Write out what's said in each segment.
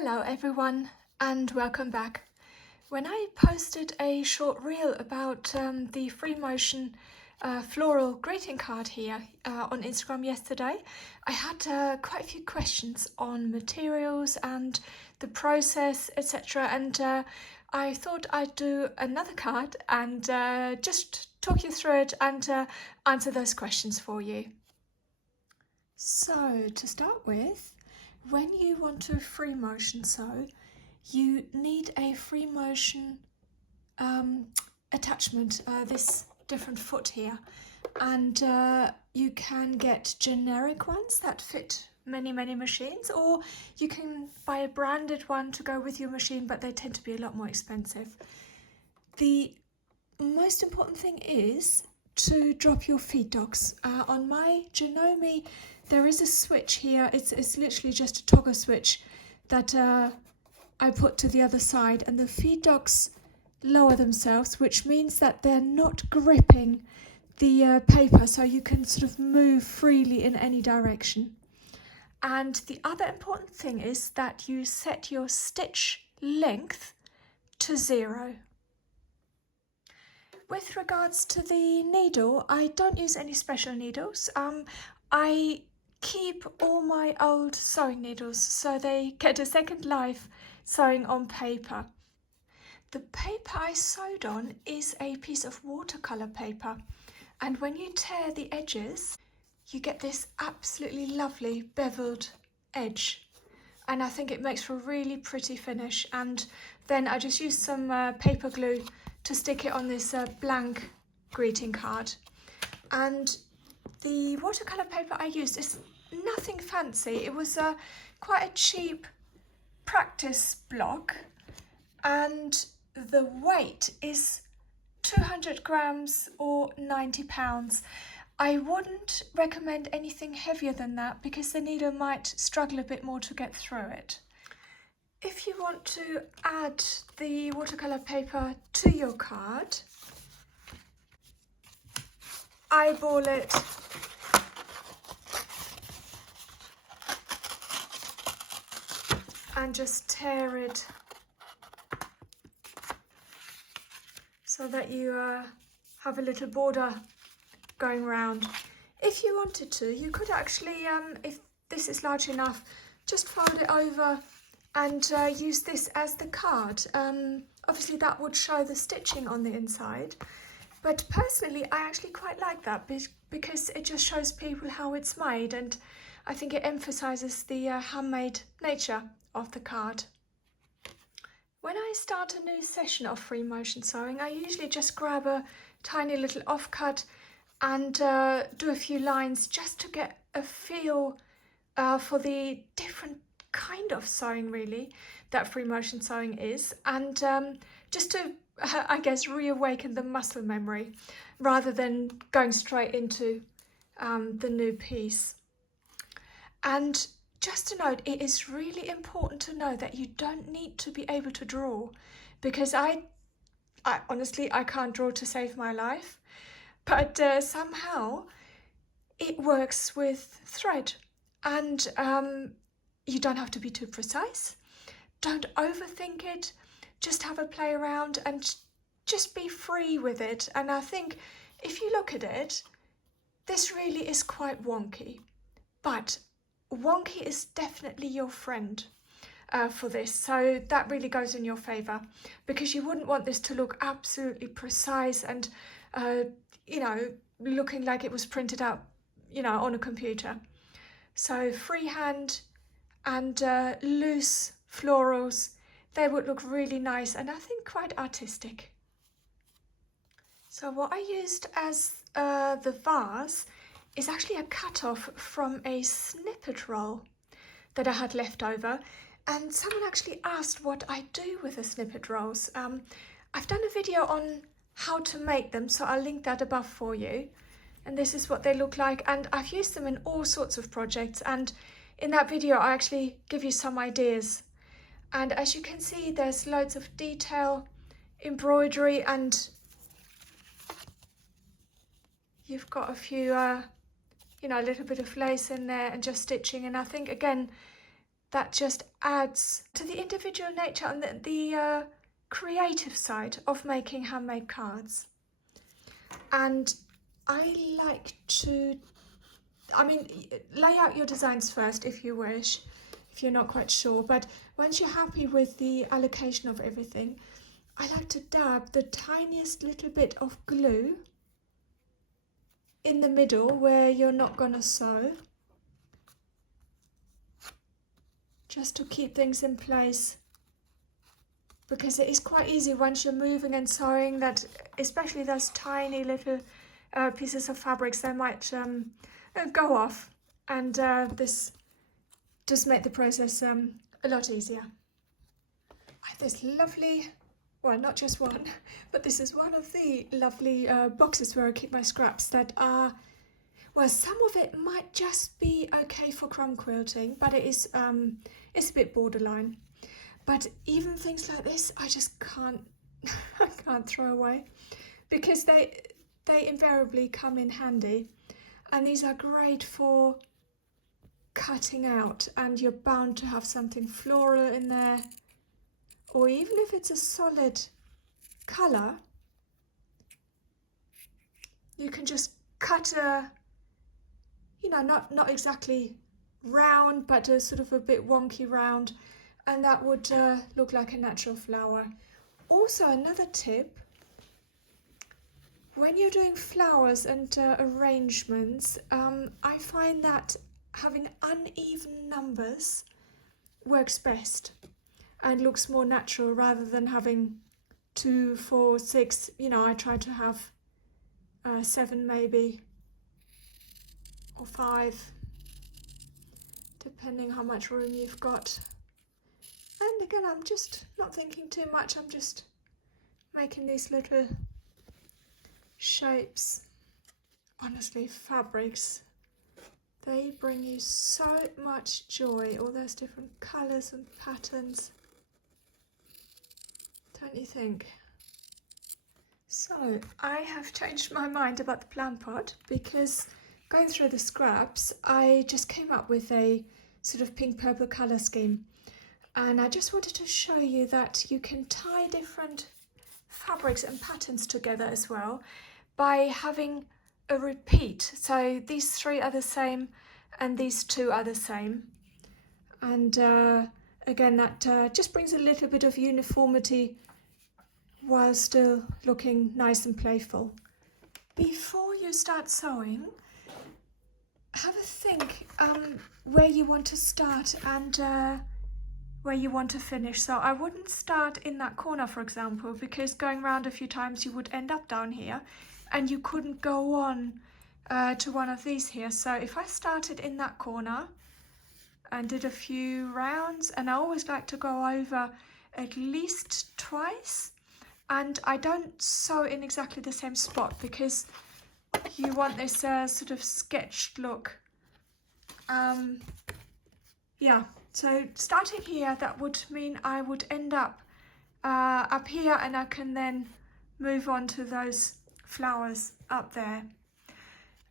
Hello everyone and welcome back. When I posted a short reel about the free motion floral greeting card here on Instagram yesterday, I had quite a few questions on materials and the process, etc. And I thought I'd do another card and just talk you through it and answer those questions for you. So to start with, when you want to free motion sew, you need a free motion attachment, this different foot here, and you can get generic ones that fit many machines, or you can buy a branded one to go with your machine, but they tend to be a lot more expensive. The most important thing is to drop your feed docks. On my Janome there is a switch here. It's literally just a toggle switch that I put to the other side, and the feed docks lower themselves, which means that they're not gripping the paper, so you can sort of move freely in any direction. And the other important thing is that you set your stitch length to 0. With regards to the needle, I don't use any special needles. I keep all my old sewing needles so they get a second life sewing on paper. The paper I sewed on is a piece of watercolour paper, and when you tear the edges you get this absolutely lovely beveled edge, and I think it makes for a really pretty finish. And then I just used some paper glue to stick it on this blank greeting card. And the watercolour paper I used is nothing fancy. It was quite a cheap practice block, and the weight is 200 grams or 90 pounds. I wouldn't recommend anything heavier than that because the needle might struggle a bit more to get through it. If you want to add the watercolour paper to your card, eyeball it and just tear it so that you have a little border going round. If you wanted to, you could actually, if this is large enough, just fold it over and use this as the card. Obviously that would show the stitching on the inside, but personally I actually quite like that because it just shows people how it's made, and I think it emphasises the handmade nature of the card. When I start a new session of free motion sewing, I usually just grab a tiny little offcut and do a few lines just to get a feel for the different kind of sewing really that free motion sewing is, and just to I guess reawaken the muscle memory rather than going straight into the new piece. And just to note, it is really important to know that you don't need to be able to draw, because I honestly I can't draw to save my life, but somehow it works with thread, and you don't have to be too precise. Don't overthink it, just have a play around and just be free with it. And I think if you look at it, this really is quite wonky, but wonky is definitely your friend for this, so that really goes in your favour, because you wouldn't want this to look absolutely precise and you know, looking like it was printed out, you know, on a computer. So freehand and loose florals, they would look really nice and I think quite artistic. So what I used as the vase is actually a cut-off from a snippet roll that I had left over, and someone actually asked what I do with the snippet rolls. I've done a video on how to make them, so I'll link that above for you, and this is what they look like, and I've used them in all sorts of projects, and in that video I actually give you some ideas. And as you can see, there's loads of detail, embroidery, and you've got a few you know, a little bit of lace in there and just stitching. And I think again that just adds to the individual nature and the creative side of making handmade cards. And I like to, lay out your designs first if you wish, if you're not quite sure, but once you're happy with the allocation of everything, I like to dab the tiniest little bit of glue in the middle where you're not gonna sew, just to keep things in place, because it is quite easy once you're moving and sewing that, especially those tiny little pieces of fabrics, they might go off, and this does make the process a lot easier. I have this lovely, well, not just one, but this is one of the lovely boxes where I keep my scraps that are, well, some of it might just be okay for crumb quilting, but it is it's a bit borderline. But even things like this, I just can't I can't throw away, because they invariably come in handy, and these are great for cutting out, and you're bound to have something floral in there, or even if it's a solid colour, you can just cut a, not exactly round, but a sort of a bit wonky round, and that would look like a natural flower. Also, another tip, when you're doing flowers and arrangements, I find that having uneven numbers works best and looks more natural, rather than having 2, 4, 6. I try to have 7 maybe, or 5, depending how much room you've got. And again, I'm just not thinking too much, I'm just making these little shapes. Honestly, fabrics, they bring you so much joy, all those different colours and patterns, don't you think? So I have changed my mind about the plant pot, because going through the scraps, I just came up with a sort of pink-purple colour scheme, and I just wanted to show you that you can tie different fabrics and patterns together as well by having a repeat. So these 3 are the same and these 2 are the same, and again, that just brings a little bit of uniformity while still looking nice and playful. Before you start sewing, have a think where you want to start and where you want to finish. So I wouldn't start in that corner, for example, because going round a few times you would end up down here and you couldn't go on to one of these here. So if I started in that corner and did a few rounds, and I always like to go over at least twice, and I don't sew in exactly the same spot, because you want this sort of sketched look. Yeah, so starting here, that would mean I would end up here, and I can then move on to those flowers up there.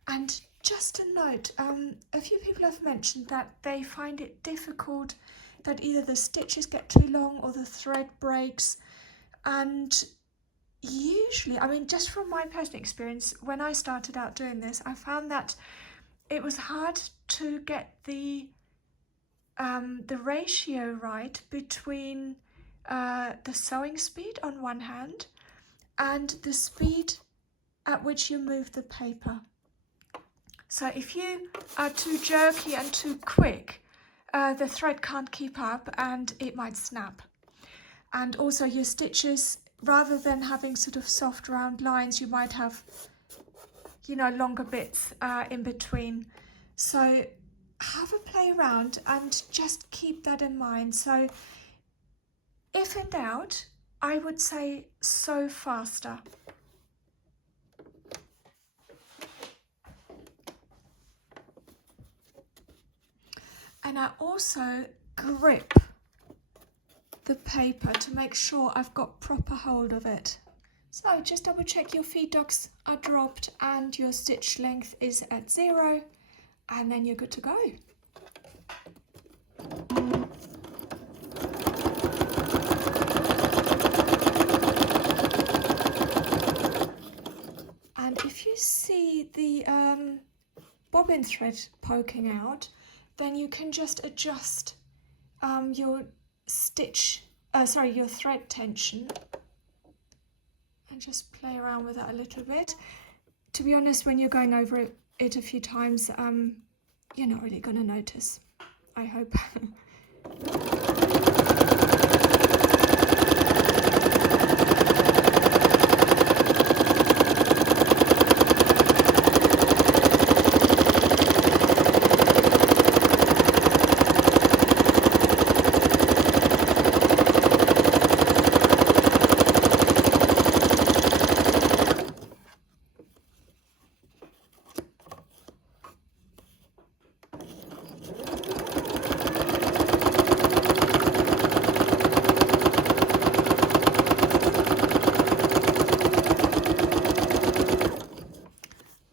And just a note, a few people have mentioned that they find it difficult, that either the stitches get too long or the thread breaks. And usually, just from my personal experience, when I started out doing this, I found that it was hard to get the ratio right between the sewing speed on one hand and the speed at which you move the paper. So if you are too jerky and too quick, the thread can't keep up and it might snap. And also your stitches, rather than having sort of soft round lines, you might have, longer bits in between. So have a play around and just keep that in mind. So if in doubt, I would say sew faster. And I also grip the paper to make sure I've got proper hold of it. So just double check your feed docks are dropped and your stitch length is at 0, and then you're good to go. bobbin thread poking out, then you can just adjust your thread tension and just play around with that a little bit. To be honest, when you're going over it a few times, you're not really going to notice, I hope.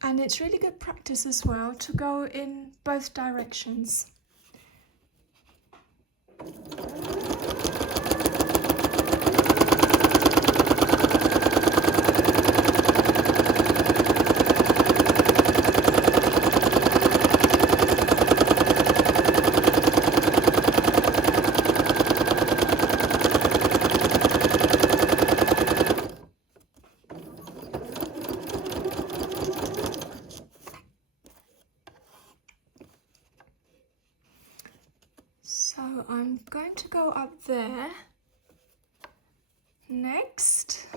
And it's really good practice as well to go in both directions. So I'm going to go up there next.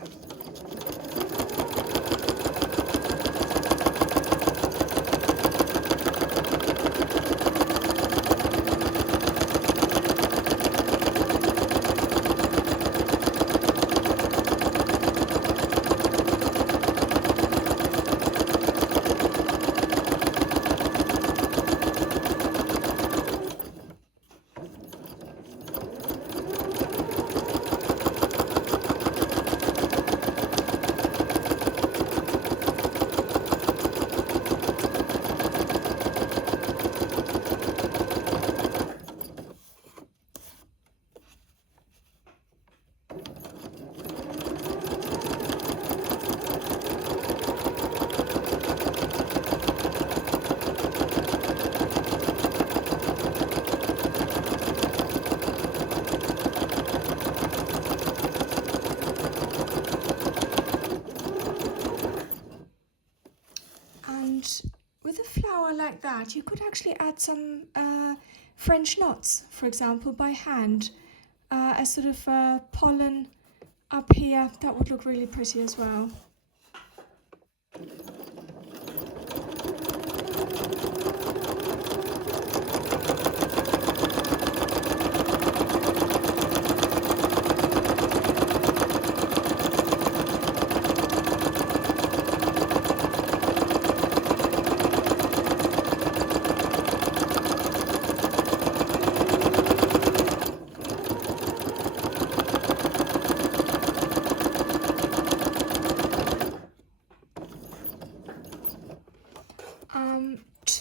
With a flower like that, you could actually add some French knots, for example, by hand, as sort of pollen up here. That would look really pretty as well.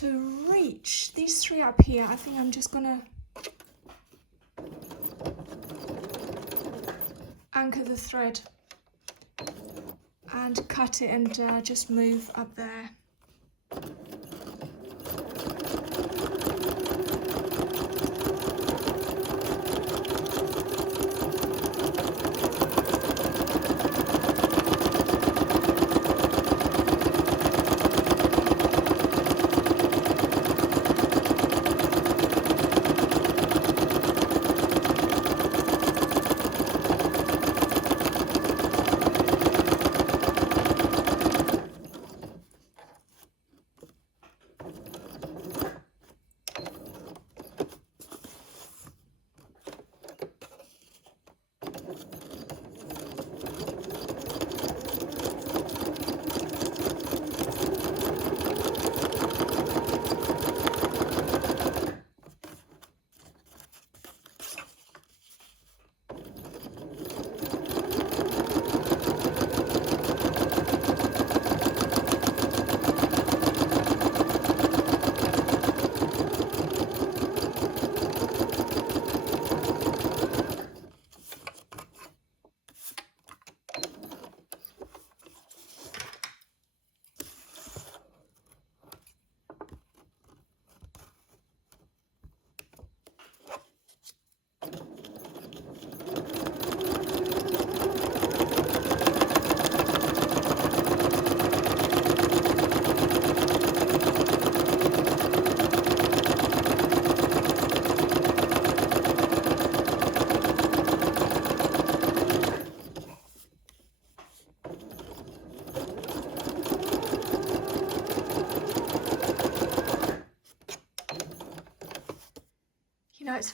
To reach these three up here, I think I'm just gonna anchor the thread and cut it and just move up there.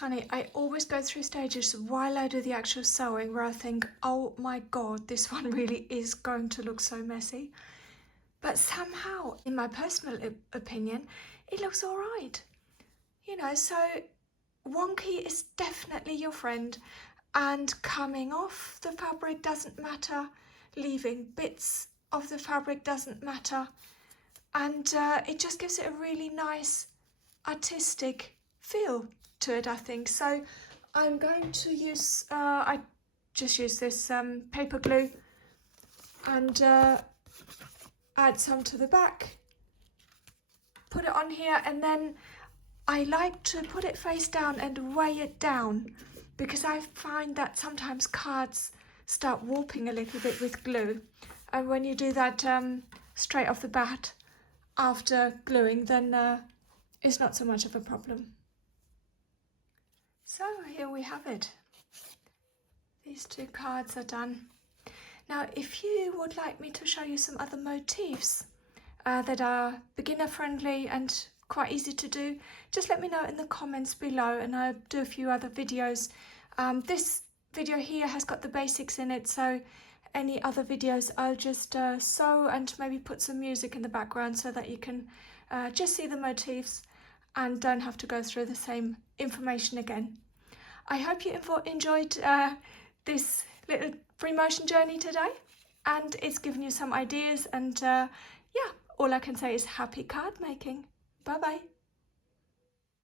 funny, I always go through stages while I do the actual sewing where I think, oh my god, this one really is going to look so messy. But somehow, in my personal opinion, it looks all right. You know, so wonky is definitely your friend, and coming off the fabric doesn't matter, leaving bits of the fabric doesn't matter, and it just gives it a really nice artistic feel to it, I think. So I'm going to use, I just use this paper glue and add some to the back, put it on here, and then I like to put it face down and weigh it down, because I find that sometimes cards start warping a little bit with glue, and when you do that straight off the bat after gluing, then it's not so much of a problem. So here we have it. These 2 cards are done. Now, if you would like me to show you some other motifs that are beginner friendly and quite easy to do, just let me know in the comments below, and I'll do a few other videos. This video here has got the basics in it, so any other videos I'll just sew and maybe put some music in the background so that you can just see the motifs and don't have to go through the same information again. I hope you enjoyed this little free motion journey today, and it's given you some ideas, and yeah, all I can say is happy card making. Bye bye.